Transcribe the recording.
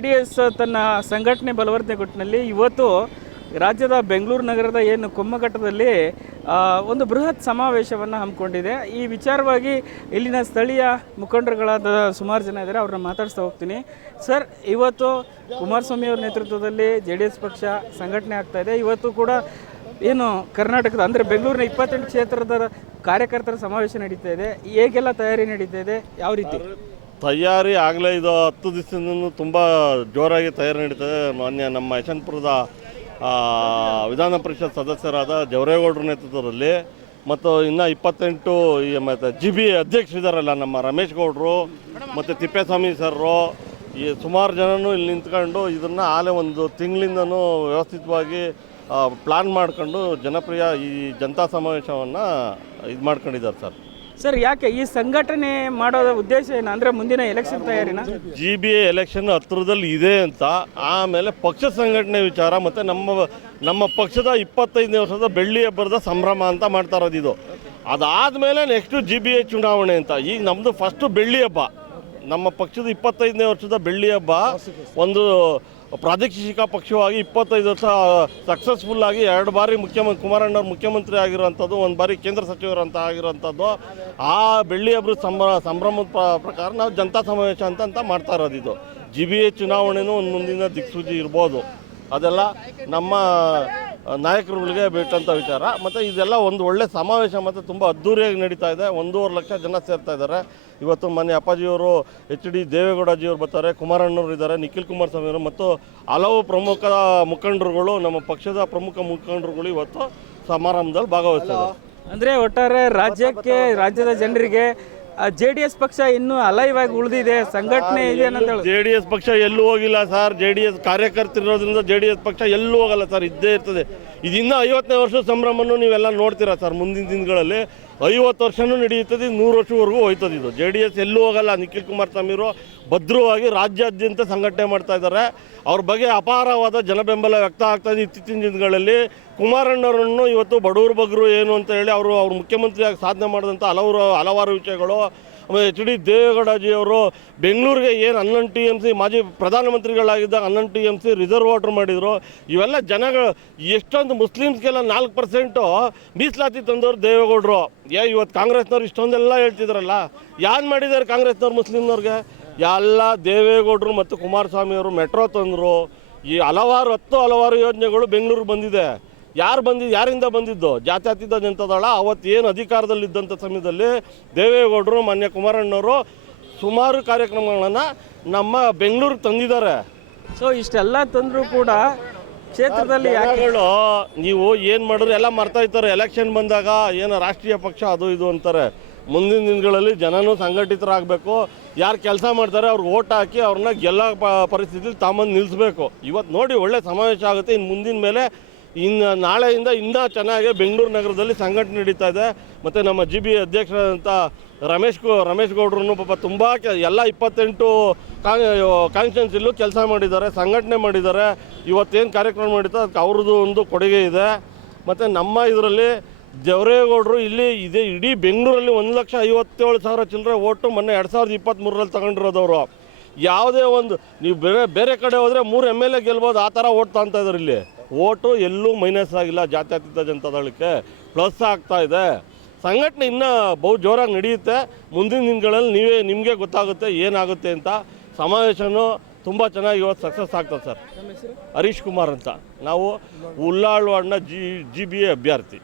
JDS ತನ್ನ ಸಂಘಟನೆ ಬಲವರ್ಧನೆಗೊಟ್ಟಿನಲ್ಲಿ ಇವತ್ತು ರಾಜ್ಯದ ಬೆಂಗಳೂರು ನಗರದ ಏನು ಕೊಮ್ಮಘಟ್ಟದಲ್ಲಿ ಒಂದು ಬೃಹತ್ ಸಮಾವೇಶವನ್ನು ಹಮ್ಮಿಕೊಂಡಿದೆ. ಈ ವಿಚಾರವಾಗಿ ಇಲ್ಲಿನ ಸ್ಥಳೀಯ ಮುಖಂಡರುಗಳಾದ ಸುಮಾರು ಜನ ಇದ್ದಾರೆ, ಅವ್ರನ್ನ ಮಾತಾಡಿಸ್ತಾ ಹೋಗ್ತೀನಿ. ಸರ್, ಇವತ್ತು ಕುಮಾರಸ್ವಾಮಿ ಅವರ ನೇತೃತ್ವದಲ್ಲಿ JDS ಪಕ್ಷ ಸಂಘಟನೆ ಆಗ್ತಾ ಇದೆ. ಇವತ್ತು ಕೂಡ ಏನು ಕರ್ನಾಟಕದ ಅಂದರೆ ಬೆಂಗಳೂರಿನ 28 ಕ್ಷೇತ್ರದ ಕಾರ್ಯಕರ್ತರ ಸಮಾವೇಶ ನಡೀತಾ ಇದೆ. ಹೇಗೆಲ್ಲ ತಯಾರಿ ನಡೀತಾ ಇದೆ, ಯಾವ ರೀತಿ ತಯಾರಿ ಆಗಲೇ ಇದು 10 ದಿವಸದಿಂದ ತುಂಬ ಜೋರಾಗಿ ತಯಾರಿ ನಡೀತದೆ. ಮಾನ್ಯ ನಮ್ಮ ಯಶವಂತಪುರದ ವಿಧಾನ ಪರಿಷತ್ ಸದಸ್ಯರಾದ ಜವರೇಗೌಡರ ನೇತೃತ್ವದಲ್ಲಿ ಮತ್ತು ಇನ್ನು 28 ಮತ್ತು GB ಅಧ್ಯಕ್ಷರಿದ್ದಾರಲ್ಲ ನಮ್ಮ ರಮೇಶ್ ಗೌಡರು ಮತ್ತು ತಿಪ್ಪೇಸ್ವಾಮಿ ಸರ್ರು, ಈ ಸುಮಾರು ಜನನು ಇಲ್ಲಿ ನಿಂತ್ಕೊಂಡು ಇದನ್ನು ಆಲೇ ಒಂದು ತಿಂಗಳಿಂದನೂ ವ್ಯವಸ್ಥಿತವಾಗಿ ಪ್ಲಾನ್ ಮಾಡ್ಕೊಂಡು ಜನಪ್ರಿಯ ಈ ಜನತಾ ಸಮಾವೇಶವನ್ನು ಇದು ಮಾಡ್ಕೊಂಡಿದ್ದಾರೆ ಸರ್. ಸರ್, ಯಾಕೆ ಈ ಸಂಘಟನೆ ಮಾಡೋದ ಉದ್ದೇಶ ಏನು? ಅಂದರೆ ಮುಂದಿನ ಎಲೆಕ್ಷನ್ ತಯಾರಿನ GB ಎಲೆಕ್ಷನ್ ಹತ್ತಿರದಲ್ಲಿ ಇದೆ ಅಂತ, ಆಮೇಲೆ ಪಕ್ಷ ಸಂಘಟನೆ ವಿಚಾರ ಮತ್ತು ನಮ್ಮ ಪಕ್ಷದ 25ನೇ ವರ್ಷದ ಬೆಳ್ಳಿ ಹಬ್ಬದ ಸಂಭ್ರಮ ಅಂತ ಮಾಡ್ತಾ ಇರೋದು ಇದು. ಅದಾದಮೇಲೆ ನೆಕ್ಸ್ಟು GB ಚುನಾವಣೆ ಅಂತ. ಈಗ ನಮ್ಮದು ಫಸ್ಟು ಬೆಳ್ಳಿ ಹಬ್ಬ, ನಮ್ಮ ಪಕ್ಷದ 25ನೇ ವರ್ಷದ ಬೆಳ್ಳಿ ಹಬ್ಬ. ಒಂದು ಪ್ರಾದೇಶಿಕ ಪಕ್ಷವಾಗಿ 25 ವರ್ಷ ಸಕ್ಸಸ್ಫುಲ್ಲಾಗಿ 2 ಬಾರಿ ಕುಮಾರಣ್ಣವ್ರು ಮುಖ್ಯಮಂತ್ರಿ ಆಗಿರೋಂಥದ್ದು, 1 ಬಾರಿ ಕೇಂದ್ರ ಸಚಿವರಂತ ಆಗಿರೋಂಥದ್ದು. ಆ ಬೆಳ್ಳಿ ಹಬ್ಬದ ಸಂಭ್ರಮದ ಪ್ರಕಾರ ನಾವು ಜನತಾ ಸಮಾವೇಶ ಅಂತ ಮಾಡ್ತಾ ಇರೋದು ಇದು. GB ಚುನಾವಣೆನೂ ಒಂದು ಮುಂದಿನ ದಿಕ್ಸೂಚಿ ಇರ್ಬೋದು. ಅದೆಲ್ಲ ನಮ್ಮ ನಾಯಕರುಗಳಿಗೆ ಬಿಟ್ಟಂಥ ವಿಚಾರ. ಮತ್ತು ಇದೆಲ್ಲ ಒಂದು ಒಳ್ಳೆ ಸಮಾವೇಶ ಮತ್ತು ತುಂಬ ಅದ್ಧೂರಿಯಾಗಿ ನಡೀತಾ ಇದೆ. 1.5 ಲಕ್ಷ ಜನ ಸೇರ್ತಾ ಇದ್ದಾರೆ. ಇವತ್ತು ಮನೆ ಅಪ್ಪಾಜಿಯವರು HD ದೇವೇಗೌಡಜಿಯವರು ಬರ್ತಾರೆ, ಕುಮಾರಣ್ಣವರು ಇದ್ದಾರೆ, ನಿಖಿಲ್ ಕುಮಾರಸ್ವಾಮಿ ಅವರು ಮತ್ತು ಹಲವು ಪ್ರಮುಖ ಮುಖಂಡರುಗಳು, ನಮ್ಮ ಪಕ್ಷದ ಪ್ರಮುಖ ಮುಖಂಡರುಗಳು ಇವತ್ತು ಸಮಾರಂಭದಲ್ಲಿ ಭಾಗವಹಿಸ್ತಾರೆ. ಅಂದರೆ ಒಟ್ಟಾರೆ ರಾಜ್ಯದ ಜನರಿಗೆ JDS ಪಕ್ಷ ಇನ್ನೂ ಅಲೈವ್ ಆಗಿ ಉಳಿದಿದೆ, ಸಂಘಟನೆ ಇದೆ ಅಂತ. JDS ಪಕ್ಷ ಎಲ್ಲೂ ಹೋಗಿಲ್ಲ ಸರ್. JDS ಕಾರ್ಯಕರ್ತರಿರೋದ್ರಿಂದ JDS ಪಕ್ಷ ಎಲ್ಲೂ ಹೋಗಲ್ಲ ಸರ್, ಇದ್ದೇ ಇರ್ತದೆ. ಇದನ್ನ 50ನೇ ವರ್ಷದ ಸಂಭ್ರಮವನ್ನು ನೀವೆಲ್ಲ ನೋಡ್ತೀರಾ ಸರ್. ಮುಂದಿನ ದಿನಗಳಲ್ಲಿ 50 ವರ್ಷನೂ ನಡೆಯುತ್ತದೆ, 100 ವರ್ಷವರೆಗೂ ಹೋಯ್ತದೆ ಇದು. JDS ಎಲ್ಲೂ ಹೋಗಲ್ಲ. ನಿಖಿಲ್ ಕುಮಾರಸ್ವಾಮಿಯವರು ಭದ್ರವಾಗಿ ರಾಜ್ಯಾದ್ಯಂತ ಸಂಘಟನೆ ಮಾಡ್ತಾ ಇದ್ದಾರೆ. ಅವ್ರ ಬಗ್ಗೆ ಅಪಾರವಾದ ಜನಬೆಂಬಲ ವ್ಯಕ್ತ ಆಗ್ತಾಯಿದೆ. ಇತ್ತೀಚಿನ ದಿನಗಳಲ್ಲಿ ಕುಮಾರಣ್ಣವರನ್ನು ಇವತ್ತು ಬಡವರು ಬಗ್ಗರು ಏನು ಅಂತ ಹೇಳಿ ಅವರು ಮುಖ್ಯಮಂತ್ರಿಯಾಗಿ ಸಾಧನೆ ಮಾಡಿದಂಥ ಹಲವಾರು ವಿಷಯಗಳು. ಆಮೇಲೆ HD ದೇವೇಗೌಡಜಿಯವರು ಬೆಂಗಳೂರಿಗೆ ಏನು 11 TMC ಮಾಜಿ ಪ್ರಧಾನಮಂತ್ರಿಗಳಾಗಿದ್ದಾಗ 11 TMC ರಿಸರ್ವ್ ವಾಟರ್ ಮಾಡಿದರು. ಇವೆಲ್ಲ ಜನಗಳು ಎಷ್ಟೊಂದು ಮುಸ್ಲಿಮ್ಸ್ಗೆಲ್ಲ 4% ಮೀಸಲಾತಿ ತಂದವರು ದೇವೇಗೌಡರು. ಇವತ್ತು ಕಾಂಗ್ರೆಸ್ನವ್ರು ಇಷ್ಟೊಂದೆಲ್ಲ ಹೇಳ್ತಿದ್ರಲ್ಲ, ಯಾರು ಮಾಡಿದ್ದಾರೆ ಕಾಂಗ್ರೆಸ್ನವ್ರು ಮುಸ್ಲಿಮ್ನವ್ರಿಗೆ? ಎಲ್ಲ ದೇವೇಗೌಡರು ಮತ್ತು ಕುಮಾರಸ್ವಾಮಿಯವರು ಮೆಟ್ರೋ ತಂದರು. ಈ ಹಲವಾರು ಯೋಜನೆಗಳು ಬೆಂಗಳೂರಿಗೆ ಬಂದಿದೆ. ಯಾರಿಂದ ಬಂದಿದ್ದು? ಜಾತ್ಯತೀತ ಜನತಾದಳ ಅವತ್ತು ಏನು ಅಧಿಕಾರದಲ್ಲಿದ್ದಂಥ ಸಮಯದಲ್ಲಿ ದೇವೇಗೌಡರು ಮಾನ್ಯ ಕುಮಾರಣ್ಣವರು ಸುಮಾರು ಕಾರ್ಯಕ್ರಮಗಳನ್ನು ನಮ್ಮ ಬೆಂಗಳೂರಿಗೆ ತಂದಿದ್ದಾರೆ. ಸೊ ಇಷ್ಟೆಲ್ಲ ತಂದರೂ ಕೂಡ ಕ್ಷೇತ್ರದಲ್ಲಿ ನೀವು ಏನು ಮಾಡಿದ್ರು ಎಲ್ಲ ಮರ್ತಾ ಇರ್ತಾರೆ. ಎಲೆಕ್ಷನ್ ಬಂದಾಗ ಏನು ರಾಷ್ಟ್ರೀಯ ಪಕ್ಷ ಅದು ಇದು ಅಂತಾರೆ. ಮುಂದಿನ ದಿನಗಳಲ್ಲಿ ಜನನೂ ಸಂಘಟಿತರಾಗಬೇಕು. ಯಾರು ಕೆಲಸ ಮಾಡ್ತಾರೆ ಅವ್ರಿಗೆ ಓಟ್ ಹಾಕಿ ಅವ್ರನ್ನ ಗೆಲ್ಲೋ ಪರಿಸ್ಥಿತಿಲಿ ತಾಂಬಂದು ನಿಲ್ಲಿಸ್ಬೇಕು. ಇವತ್ತು ನೋಡಿ ಒಳ್ಳೆ ಸಮಾವೇಶ ಆಗುತ್ತೆ. ಇನ್ನು ಮುಂದಿನ ಮೇಲೆ ನಾಳೆಯಿಂದ ಇನ್ನೂ ಚೆನ್ನಾಗಿ ಬೆಂಗಳೂರು ನಗರದಲ್ಲಿ ಸಂಘಟನೆ ನಡೀತಾ ಇದೆ. ಮತ್ತು ನಮ್ಮ GB ಅಧ್ಯಕ್ಷರಾದಂಥ ರಮೇಶ್ ಗೌಡ್ರು ಪಾಪ ತುಂಬ ಎಲ್ಲ 28 ಕಾನ್ಸ್ಟಿಟ್ಯೂನ್ಸಿಲೂ ಕೆಲಸ ಮಾಡಿದ್ದಾರೆ, ಸಂಘಟನೆ ಮಾಡಿದ್ದಾರೆ. ಇವತ್ತೇನು ಕಾರ್ಯಕ್ರಮ ನಡೀತಾ ಅದಕ್ಕೆ ಅವ್ರದ್ದು ಒಂದು ಕೊಡುಗೆ ಇದೆ. ಮತ್ತು ನಮ್ಮ ಇದರಲ್ಲಿ ಜವರೇಗೌಡರು ಇಲ್ಲಿ ಇದೆ. ಇಡೀ ಬೆಂಗಳೂರಲ್ಲಿ 1,57,000 ಚಿಲ್ಲರೆ ಓಟು ಮೊನ್ನೆ 2023ರಲ್ಲಿ ತಗೊಂಡಿರೋದವರು. ಯಾವುದೇ ಒಂದು ನೀವು ಬೇರೆ ಕಡೆ ಹೋದರೆ 3 MLA ಗೆಲ್ಬೋದು, ಆ ಥರ ಓಟ್ ತಗೊತಾ ಇದ್ದಾರೆ. ಇಲ್ಲಿ ಓಟು ಎಲ್ಲೂ ಮೈನಸ್ ಆಗಿಲ್ಲ. ಜಾತ್ಯತೀತ ಜನತಾದಳಕ್ಕೆ ಪ್ಲಸ್ ಆಗ್ತಾ ಇದೆ. ಸಂಘಟನೆ ಇನ್ನೂ ಬಹು ಜೋರಾಗಿ ನಡೆಯುತ್ತೆ. ಮುಂದಿನ ದಿನಗಳಲ್ಲಿ ನಿಮಗೆ ಗೊತ್ತಾಗುತ್ತೆ ಏನಾಗುತ್ತೆ ಅಂತ. ಸಮಾವೇಶನೂ ತುಂಬ ಚೆನ್ನಾಗಿ ಇವತ್ತು ಸಕ್ಸಸ್ ಆಗ್ತದೆ ಸರ್. ಹರೀಶ್ ಕುಮಾರ್ ಅಂತ, ನಾವು ಉಳ್ಳಾಳ್ವಾಡ್ನ GB ಅಭ್ಯರ್ಥಿ.